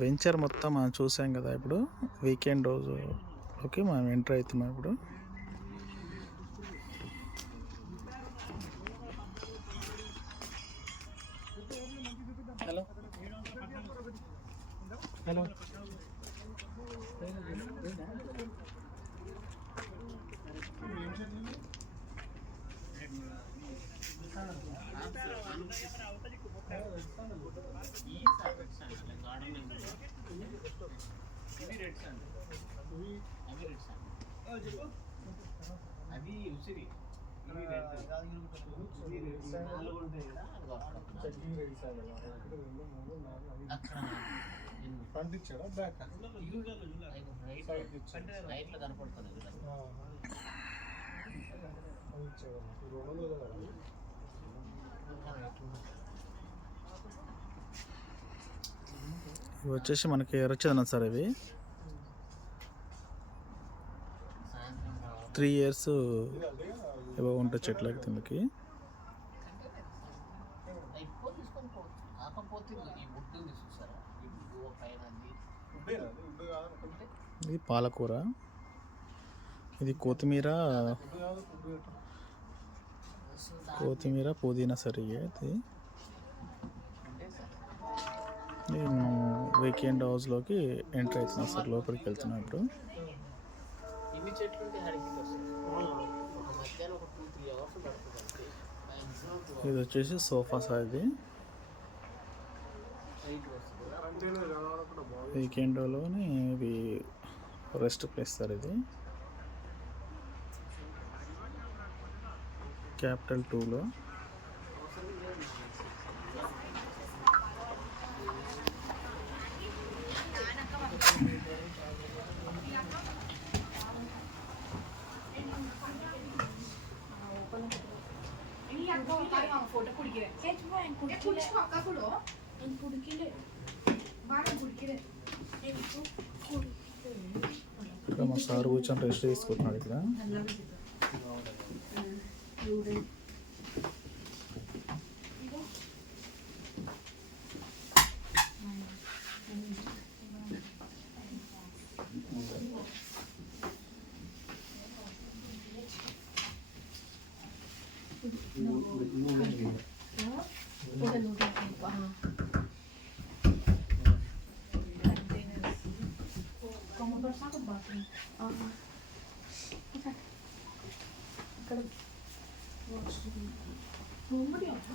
Venture మొత్తం మనం చూసాం కదా. ఇప్పుడు వీకెండ్ రోజుకి మనం ఎంటర్ అవుతున్నాం. ఇప్పుడు హలో అది ఉసిరి ఫ్రంట్ ఇచ్చాడా బ్యాక్ రైట్లో కనపడుతుంది ఇవి వచ్చేసి మనకి ఎర్రచందనం సార్. ఇవి 3 years ఏవో ఉంటాయి చెట్లకి కిందకి. ఇది పాలకూర, ఇది కొత్తిమీర పుదీనా సరి. ఇది నేను వీకెండ్ హౌస్లోకి ఎంటర్ అవుతున్నాను సార్. లోపలికి వెళ్తున్నాను ఇప్పుడు. ఇది వచ్చేసి సోఫా సార్. ఇది వీకెండ్లోని ఇవి రెస్ట్ ప్లేస్ సార్. ఇది క్యాపిటల్ 2లో. ఇక్కడ మా సార్ కూర్చొని రెస్ట్ తీసుకుంటున్నాడు ఇక్కడ.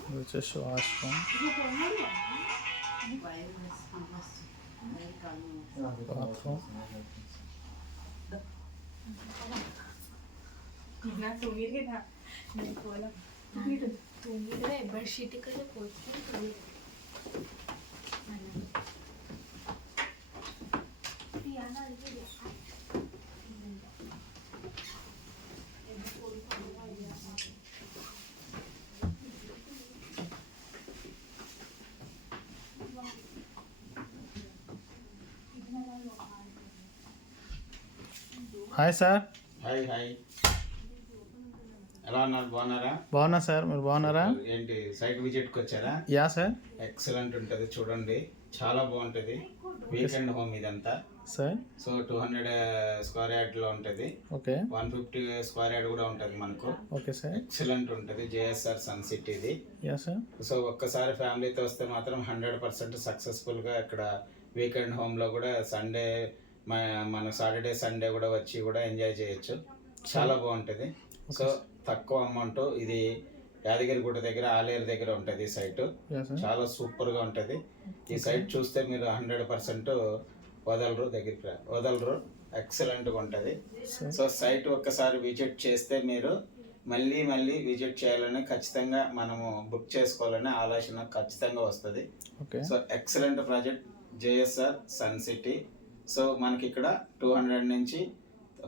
ఇది వచ్చేసి washroom, bathroom. Bedsheet hi sir. Hi hi, ఎలా ఉన్నారు? బాగున్నారా? బాగున్నా సార్, మీరు బాగున్నారా? ఏంటి సైట్ విజిట్కి వచ్చారా? Yeah sir. ఎక్సలెంట్ ఉంటుంది, చూడండి చాలా బాగుంటుంది. వీకెండ్ హోమ్ ఇదంతా సార్. సో 200 స్క్వేర్ యార్డ్లో ఉంటుంది. ఓకే. 150 స్క్వేర్ యార్డ్ కూడా ఉంటుంది మనకు. Okay sir. ఎక్సలెంట్ ఉంటుంది. జేఎస్ఆర్ సన్ సిటీ ఇది. Yeah sir. సో ఒక్కసారి ఫ్యామిలీతో వస్తే మాత్రం 100% సక్సెస్ఫుల్గా ఇక్కడ వీకెండ్ హోమ్లో కూడా సండే మన సాటర్డే సండే కూడా వచ్చి కూడా ఎంజాయ్ చేయొచ్చు. చాలా బాగుంటుంది. సో తక్కువ అమౌంట్. ఇది యాదగిరిగుట్ట దగ్గర ఆలేరు దగ్గర ఉంటుంది ఈ సైట్. చాలా సూపర్గా ఉంటుంది. ఈ సైట్ చూస్తే మీరు 100% వదలరు. ఎక్సలెంట్గా ఉంటుంది. సో సైట్ ఒక్కసారి విజిట్ చేస్తే మీరు మళ్ళీ మళ్ళీ విజిట్ చేయాలని ఖచ్చితంగా మనము బుక్ చేసుకోవాలనే ఆలోచన ఖచ్చితంగా వస్తుంది. So excellent project JSR Sun City. So మనకి ఇక్కడ 200 నుంచి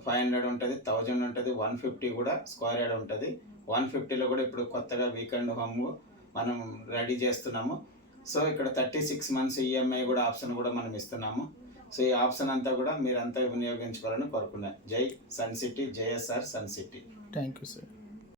500 ఉంటుంది, 1000 ఉంటుంది, 150 కూడా స్క్వేర్ యార్డ్ ఉంటుంది. 150లో కూడా ఇప్పుడు కొత్తగా వీకెండ్ హోమ్ మనం రెడీ చేస్తున్నాము. సో ఇక్కడ 36 months ఈఎంఐ కూడా ఆప్షన్ కూడా మనం ఇస్తున్నాము. సో ఈ ఆప్షన్ అంతా కూడా మీరంతా వినియోగించుకోవాలని కోరుకున్నాను. జై Sun City, JSR Sun City. Thank you sir.